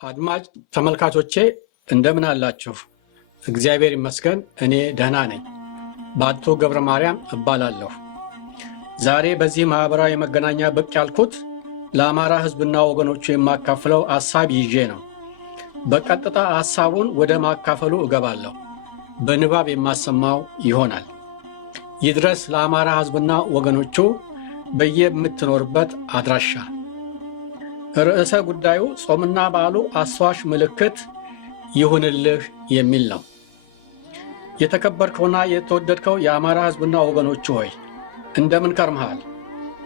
አድማጭ ተመልካቾቼ እንደምን አላችሁ? እግዚአብሔር ይመስገን እኔ ደህና ነኝ። ባቶ ገብረ ማርያም እባላለሁ። ዛሬ በዚህ ማህበራዊ መገናኛ ብቅ ያልኩት ለአማራ ህዝብና ወገኖቹ የማካፍለው ሐሳብ ይዤ ነው። በቀጥታ ሐሳቡን ወደ ማካፈሉ እገባለሁ። በንባብ የማሰማው ይሆናል። ይድረስ ለአማራ ህዝብና ወገኖቹ በየምትኖርበት አድራሻ። ርዕሰ ጉዳዩ ጾምና በዓሉ አስዋሽ ምልክት ይሁንልህ የሚል ነው። የተከበርከውና የተወደድከው የአማራ ህዝብና ወገኖቹ ሆይ እንደምን ከርመሃል?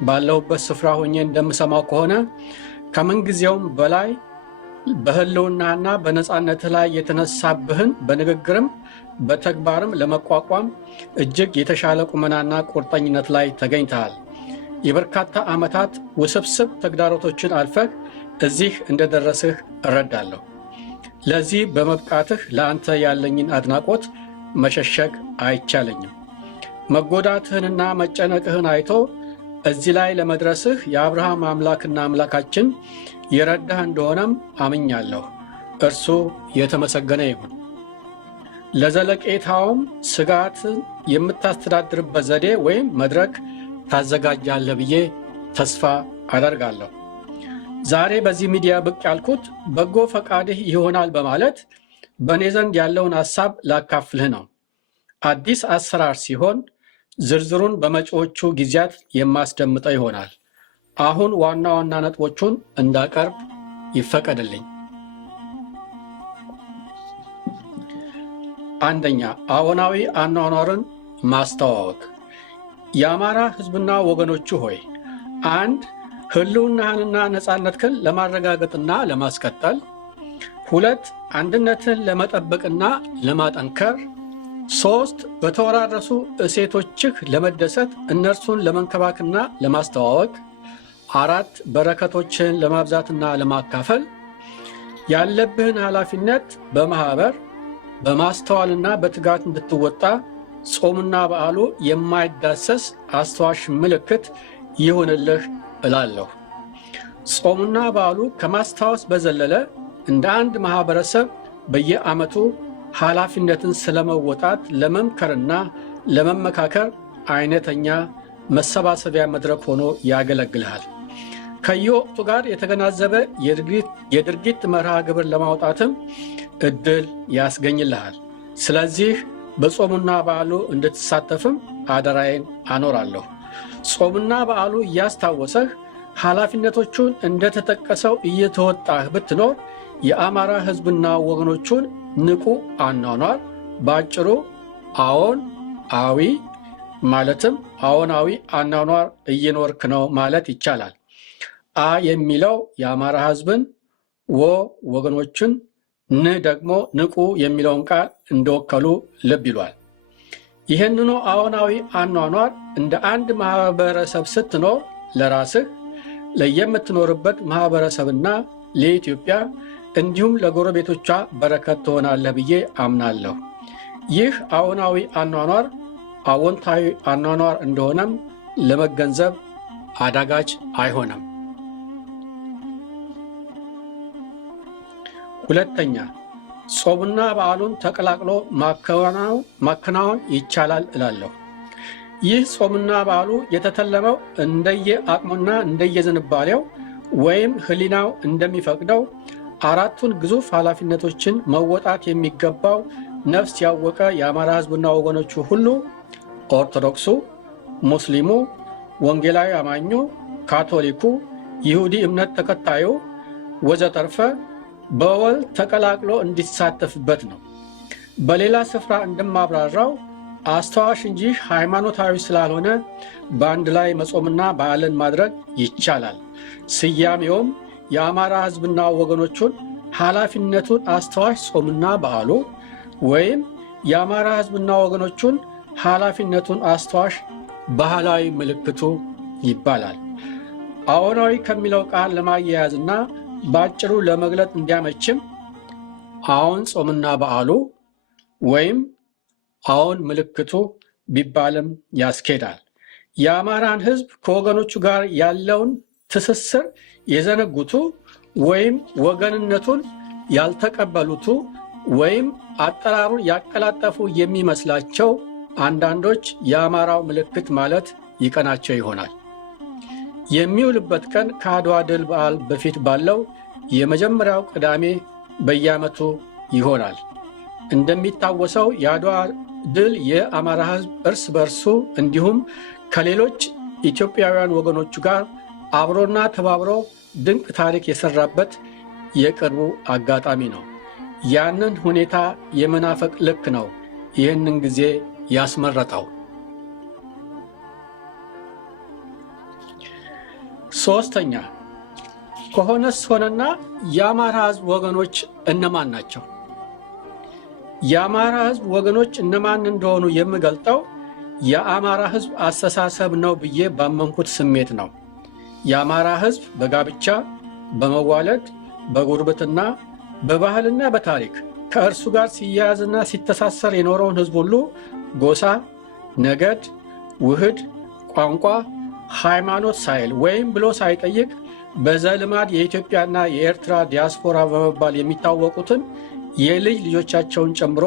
ባለሁበት ስፍራ ሆኜ እንደምሰማው ከሆነ ከምንጊዜውም በላይ በህልውናና በነፃነት ላይ የተነሳብህን በንግግርም በተግባርም ለመቋቋም እጅግ የተሻለ ቁመናና ቁርጠኝነት ላይ ተገኝተሃል። የበርካታ ዓመታት ውስብስብ ተግዳሮቶችን አልፈህ እዚህ እንደደረስህ እረዳለሁ። ለዚህ በመብቃትህ ለአንተ ያለኝን አድናቆት መሸሸግ አይቻለኝም። መጎዳትህንና መጨነቅህን አይቶ እዚህ ላይ ለመድረስህ የአብርሃም አምላክና አምላካችን የረዳህ እንደሆነም አምኛለሁ። እርሱ የተመሰገነ ይሁን። ለዘለቄታውም ስጋትን የምታስተዳድርበት ዘዴ ወይም መድረክ ታዘጋጃለህ ብዬ ተስፋ አደርጋለሁ። ዛሬ በዚህ ሚዲያ ብቅ ያልኩት በጎ ፈቃድህ ይሆናል በማለት በእኔ ዘንድ ያለውን ሐሳብ ላካፍልህ ነው። አዲስ አሰራር ሲሆን ዝርዝሩን በመጪዎቹ ጊዜያት የማስደምጠው ይሆናል። አሁን ዋና ዋና ነጥቦቹን እንዳቀርብ ይፈቀድልኝ። አንደኛ፣ አዎናዊ አኗኗርን ማስተዋወቅ። የአማራ ህዝብና ወገኖቹ ሆይ፣ አንድ ህልውናህንና ነፃነትህን ለማረጋገጥና ለማስቀጠል፣ ሁለት አንድነትን ለመጠበቅና ለማጠንከር፣ ሶስት በተወራረሱ እሴቶችህ ለመደሰት እነርሱን ለመንከባከብና ለማስተዋወቅ፣ አራት በረከቶችን ለማብዛትና ለማካፈል፣ ያለብህን ኃላፊነት በማህበር በማስተዋልና በትጋት እንድትወጣ ጾምና በዓሉ የማይዳሰስ አስታዋሽ ምልክት ይሁንልህ እላለሁ። ጾምና በዓሉ ከማስታወስ በዘለለ እንደ አንድ ማህበረሰብ በየዓመቱ ኃላፊነትን ስለመወጣት ለመምከርና ለመመካከር አይነተኛ መሰባሰቢያ መድረክ ሆኖ ያገለግልሃል። ከየወቅቱ ጋር የተገናዘበ የድርጊት መርሃ ግብር ለማውጣትም እድል ያስገኝልሃል። ስለዚህ በጾሙና በዓሉ እንድትሳተፍም አደራዬን አኖራለሁ። ጾምና በዓሉ እያስታወሰህ ኃላፊነቶቹን እንደተጠቀሰው እየተወጣህ ብትኖር የአማራ ህዝብና ወገኖቹን ንቁ አኗኗር በአጭሩ አዎን አዊ ማለትም አዎናዊ አኗኗር እየኖርክ ነው ማለት ይቻላል። አ የሚለው የአማራ ህዝብን፣ ወ ወገኖችን፣ ን ደግሞ ንቁ የሚለውን ቃል እንደወከሉ ልብ ይሏል። ይህንኑ አዎናዊ አኗኗር እንደ አንድ ማህበረሰብ ስትኖር ለራስህ ለየምትኖርበት ማህበረሰብና ለኢትዮጵያ እንዲሁም ለጎረቤቶቿ በረከት ትሆናለህ ብዬ አምናለሁ። ይህ አዎናዊ አኗኗር አዎንታዊ አኗኗር እንደሆነም ለመገንዘብ አዳጋች አይሆንም። ሁለተኛ፣ ጾምና በዓሉን ተቀላቅሎ ማከናወን ይቻላል እላለሁ። ይህ ጾምና በዓሉ የተተለመው እንደየ አቅሙና እንደየዝንባሌው ወይም ህሊናው እንደሚፈቅደው አራቱን ግዙፍ ኃላፊነቶችን መወጣት የሚገባው ነፍስ ያወቀ የአማራ ህዝብና ወገኖቹ ሁሉ ኦርቶዶክሱ፣ ሙስሊሙ፣ ወንጌላዊ አማኙ፣ ካቶሊኩ፣ ይሁዲ እምነት ተከታዩ ወዘተርፈ በወል ተቀላቅሎ እንዲሳተፍበት ነው። በሌላ ስፍራ እንደማብራራው አስተዋሽ እንጂ ሃይማኖታዊ ስላልሆነ በአንድ ላይ መጾምና በዓልን ማድረግ ይቻላል። ስያሜውም የአማራ ህዝብና ወገኖቹን ኃላፊነቱን አስተዋሽ ጾምና በዓሉ ወይም የአማራ ህዝብና ወገኖቹን ኃላፊነቱን አስተዋሽ ባህላዊ ምልክቱ ይባላል። አዎናዊ ከሚለው ቃል ለማያያዝና በአጭሩ ለመግለጥ እንዲያመችም አዎን ጾምና በዓሉ ወይም አዎን ምልክቱ ቢባልም ያስኬዳል። የአማራን ህዝብ ከወገኖቹ ጋር ያለውን ትስስር የዘነጉቱ ወይም ወገንነቱን ያልተቀበሉቱ ወይም አጠራሩን ያቀላጠፉ የሚመስላቸው አንዳንዶች የአማራው ምልክት ማለት ይቀናቸው ይሆናል። የሚውልበት ቀን ከአድዋ ድል በዓል በፊት ባለው የመጀመሪያው ቅዳሜ በየዓመቱ ይሆናል። እንደሚታወሰው የአድዋ ድል የአማራ ሕዝብ እርስ በርሱ እንዲሁም ከሌሎች ኢትዮጵያውያን ወገኖቹ ጋር አብሮና ተባብሮ ድንቅ ታሪክ የሰራበት የቅርቡ አጋጣሚ ነው። ያንን ሁኔታ የመናፈቅ ልክ ነው ይህንን ጊዜ ያስመረጠው። ሶስተኛ፣ ከሆነስ ሆነና የአማራ ሕዝብ ወገኖች እነማን ናቸው? የአማራ ሕዝብ ወገኖች እነማን እንደሆኑ የምገልጠው የአማራ ሕዝብ አስተሳሰብ ነው ብዬ ባመንኩት ስሜት ነው። የአማራ ሕዝብ በጋብቻ፣ በመዋለድ፣ በጉርብትና፣ በባህልና በታሪክ ከእርሱ ጋር ሲያያዝና ሲተሳሰር የኖረውን ሕዝብ ሁሉ ጎሳ፣ ነገድ፣ ውህድ፣ ቋንቋ፣ ሃይማኖት ሳይል ወይም ብሎ ሳይጠይቅ በዘልማድ የኢትዮጵያና የኤርትራ ዲያስፖራ በመባል የሚታወቁትን የልጅ ልጆቻቸውን ጨምሮ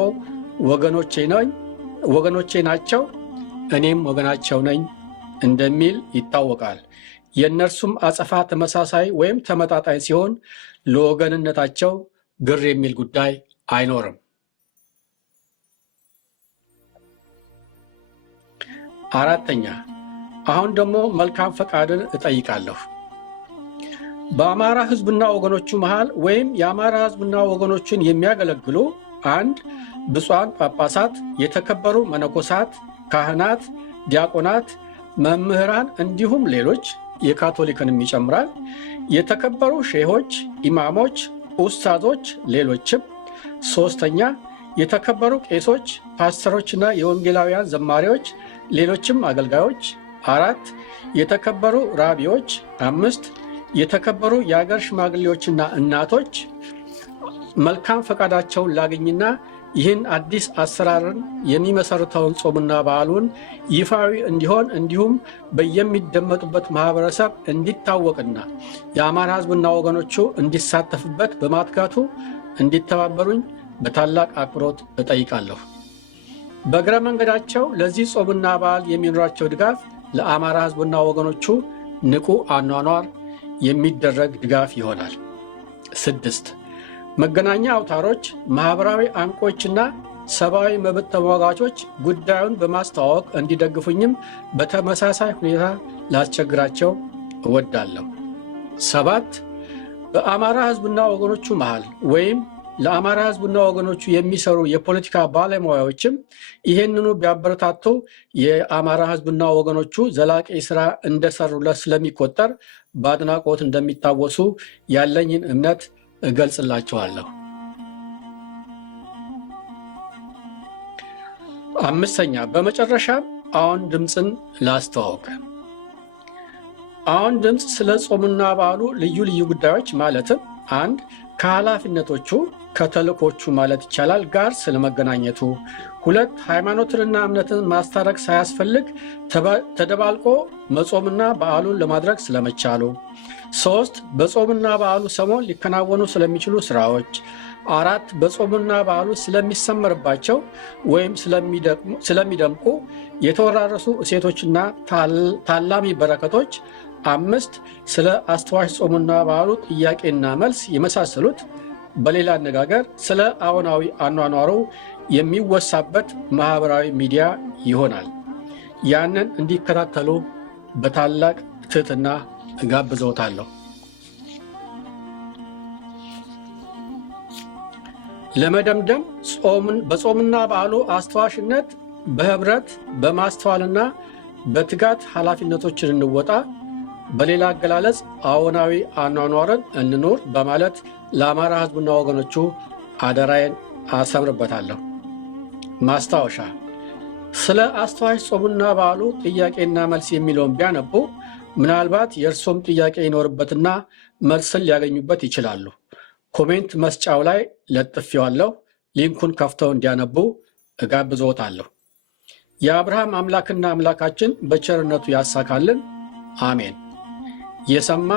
ወገኖቼ ናቸው፣ እኔም ወገናቸው ነኝ እንደሚል ይታወቃል። የእነርሱም አጸፋ ተመሳሳይ ወይም ተመጣጣኝ ሲሆን ለወገንነታቸው ግር የሚል ጉዳይ አይኖርም። አራተኛ፣ አሁን ደግሞ መልካም ፈቃድን እጠይቃለሁ። በአማራ ሕዝብና ወገኖቹ መሃል ወይም የአማራ ሕዝብና ወገኖችን የሚያገለግሉ አንድ ብፁዓን ጳጳሳት፣ የተከበሩ መነኮሳት፣ ካህናት፣ ዲያቆናት፣ መምህራን እንዲሁም ሌሎች የካቶሊክንም ይጨምራል፣ የተከበሩ ሼሆች፣ ኢማሞች፣ ኡስታዞች፣ ሌሎችም። ሶስተኛ፣ የተከበሩ ቄሶች፣ ፓስተሮችና የወንጌላውያን ዘማሪዎች፣ ሌሎችም አገልጋዮች። አራት፣ የተከበሩ ራቢዎች። አምስት፣ የተከበሩ የአገር ሽማግሌዎችና እናቶች መልካም ፈቃዳቸውን ላግኝና ይህን አዲስ አሰራርን የሚመሰርተውን ጾምና በዓሉን ይፋዊ እንዲሆን እንዲሁም በየሚደመጡበት ማህበረሰብ እንዲታወቅና የአማራ ሕዝብና ወገኖቹ እንዲሳተፉበት በማትጋቱ እንዲተባበሩኝ በታላቅ አክብሮት እጠይቃለሁ። በእግረ መንገዳቸው ለዚህ ጾምና በዓል የሚኖራቸው ድጋፍ ለአማራ ሕዝብና ወገኖቹ ንቁ አኗኗር የሚደረግ ድጋፍ ይሆናል። 6 መገናኛ አውታሮች፣ ማህበራዊ አንቆችና ሰብአዊ መብት ተሟጋቾች ጉዳዩን በማስተዋወቅ እንዲደግፉኝም በተመሳሳይ ሁኔታ ላስቸግራቸው እወዳለሁ። 7 በአማራ ሕዝብና ወገኖቹ መሃል ወይም ለአማራ ሕዝብና ወገኖቹ የሚሰሩ የፖለቲካ ባለሙያዎችም ይህንኑ ቢያበረታቱ የአማራ ሕዝብና ወገኖቹ ዘላቂ ስራ እንደሰሩለት ስለሚቆጠር በአድናቆት እንደሚታወሱ ያለኝን እምነት እገልጽላቸዋለሁ። 5ኛ በመጨረሻም አሁን ድምፅን ላስተዋውቅ። አሁን ድምፅ ስለ ጾሙና በዓሉ ልዩ ልዩ ጉዳዮች ማለትም 1 ከኃላፊነቶቹ ከተልእኮቹ ማለት ይቻላል ጋር ስለመገናኘቱ፣ 2 ሃይማኖትንና እምነትን ማስታረቅ ሳያስፈልግ ተደባልቆ መጾምና በዓሉን ለማድረግ ስለመቻሉ፣ 3 በጾምና በዓሉ ሰሞን ሊከናወኑ ስለሚችሉ ስራዎች፣ 4 በጾምና በዓሉ ስለሚሰመርባቸው ወይም ስለሚደምቁ የተወራረሱ እሴቶችና ታላሚ በረከቶች፣ 5 ስለ አስተዋሽ ጾሙና በዓሉ ጥያቄና መልስ የመሳሰሉት። በሌላ አነጋገር ስለ አዎናዊ አኗኗሩ የሚወሳበት ማህበራዊ ሚዲያ ይሆናል። ያንን እንዲከታተሉ በታላቅ ትህትና እጋብዘዎታለሁ። ለመደምደም በጾምና በዓሉ አስተዋሽነት በህብረት በማስተዋልና በትጋት ኃላፊነቶችን እንወጣ፣ በሌላ አገላለጽ አዎናዊ አኗኗርን እንኖር በማለት ለአማራ ሕዝብና ወገኖቹ አደራዬን አሰምርበታለሁ። ማስታወሻ፣ ስለ አስተዋሽ ጾሙና በዓሉ ጥያቄና መልስ የሚለውን ቢያነቡ ምናልባት የእርሶም ጥያቄ ይኖርበትና መልስን ሊያገኙበት ይችላሉ። ኮሜንት መስጫው ላይ ለጥፌዋለሁ። ሊንኩን ከፍተው እንዲያነቡ እጋብዝዎታለሁ። የአብርሃም አምላክና አምላካችን በቸርነቱ ያሳካልን። አሜን። የሰማ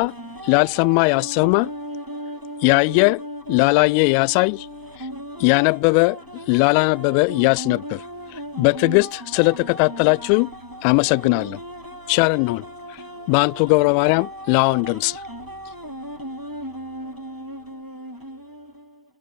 ላልሰማ ያሰማ፣ ያየ ላላየ ያሳይ፣ ያነበበ ላላነበበ ያስነብብ። በትዕግስት ስለተከታተላችሁ አመሰግናለሁ። ቸር እንሁን። በአንቱ ገብረ ማርያም ለአዎን ድምፅ